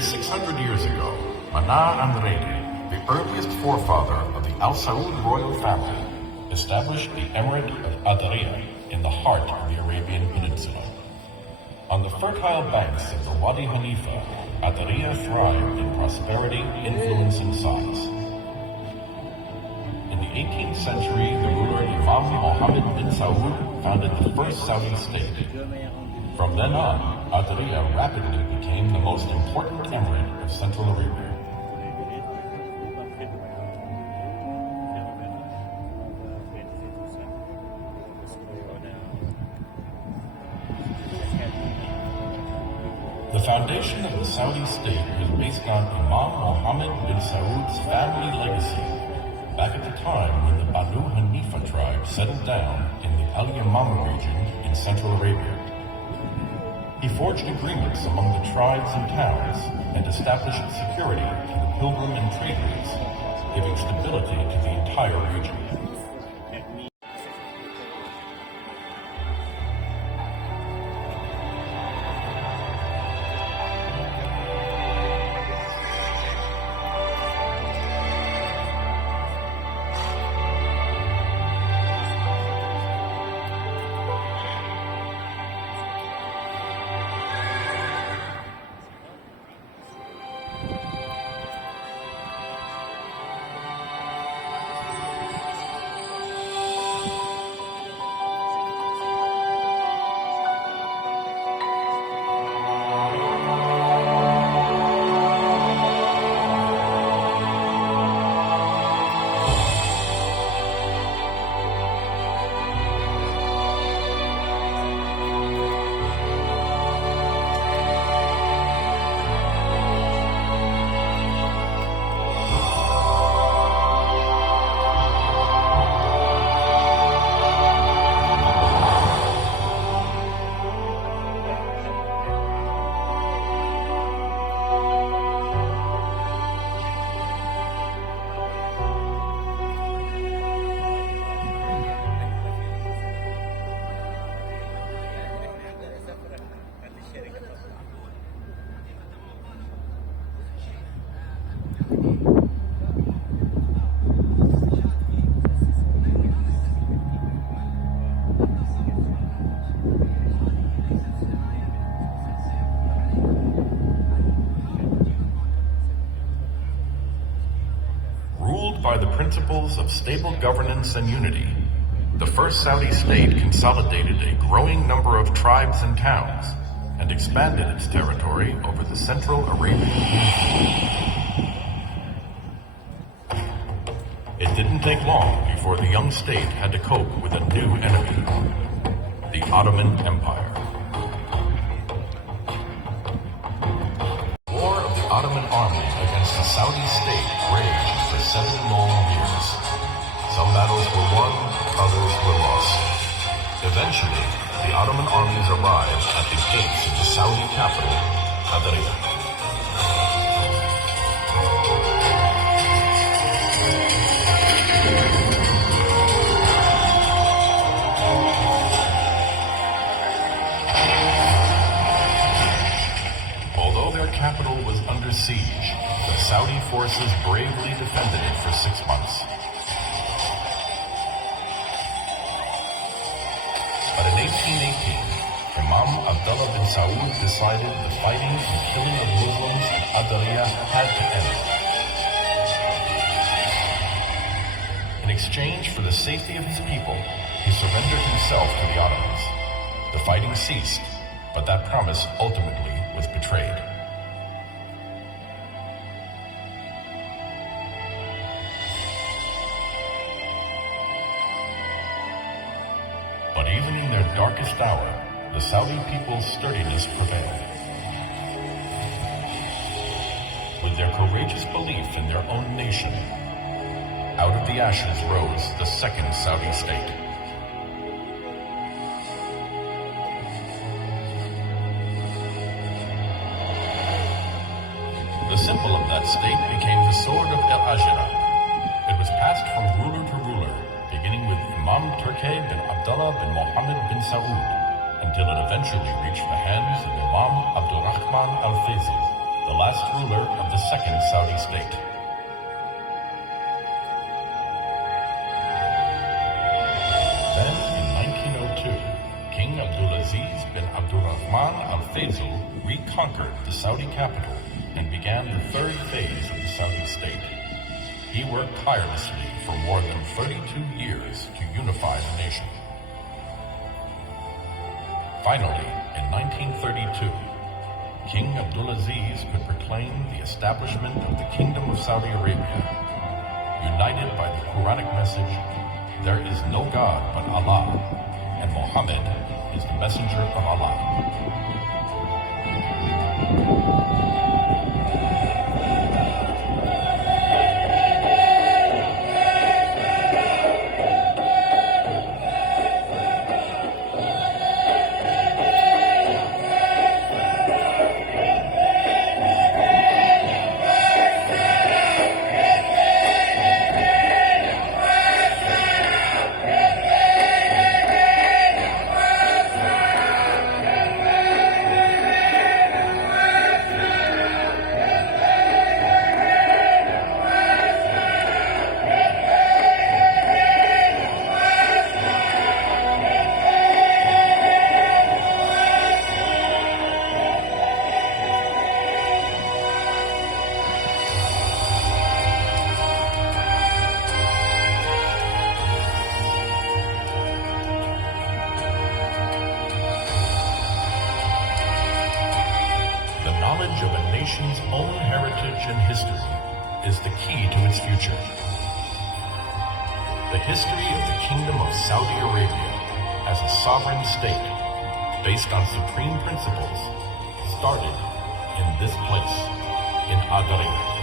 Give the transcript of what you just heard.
Nearly 600 years ago, Mana and Riyadh, the earliest forefather of the Al Saud royal family, established the Emirate of Adariya in the heart of the Arabian Peninsula. On the fertile banks of the Wadi Hanifa, Adariya thrived in prosperity, influence, and size. In the 18th century, the ruler Imam Mohammed bin Saud founded the first Saudi state. From then on, Adariya rapidly became the most important emirate of Central Arabia. The foundation of the Saudi state was based on Imam Mohammed bin Saud's family legacy, back at the time when the Banu Hanifa tribe settled down in the Al-Yamama region in Central Arabia. He forged agreements among the tribes and towns and established security to the pilgrim and trade routes, giving stability to the entire region. By the principles of stable governance and unity, the first Saudi state consolidated a growing number of tribes and towns and expanded its territory over the Central Arabian Peninsula. It didn't take long before the young state had to cope with a new enemy, the Ottoman Empire. The war of the Ottoman army against the Saudi state raged for 7 long years. Some battles were won, others were lost. Eventually, the Ottoman armies arrived at the gates of the Saudi capital, Adariya. Although their capital was under siege, the Saudi forces bravely defended it for 6 months. But in 1818, Imam Abdullah bin Saud decided the fighting and killing of Muslims in Adariya had to end. In exchange for the safety of his people, he surrendered himself to the Ottomans. The fighting ceased, but that promise ultimately was betrayed. But even in their darkest hour, the Saudi people's sturdiness prevailed. With their courageous belief in their own nation, out of the ashes rose the second Saudi state. The symbol of that state became the sword of El-Ajra. It was passed from ruler to ruler, beginning with Imam Créé bin Abdullah bin Mohammed bin Saud, until it eventually reached the hands of Imam Abdurrahman al-Fayzi, the the last ruler of the Second Saudi State. Then, in 1902, King Abdulaziz bin Abdurrahman al-Faisal reconquered the Saudi capital and began the third phase of the Saudi state. He worked tirelessly for more than 32 years to unify the nation. Finally, in 1932, King Abdulaziz could proclaim the establishment of the Kingdom of Saudi Arabia. United by the Quranic message, there is no God but Allah, and Muhammad is the messenger of Allah. Knowledge of a nation's own heritage and history is the key to its future. The history of the Kingdom of Saudi Arabia as a sovereign state based on supreme principles started in this place, in Agadir.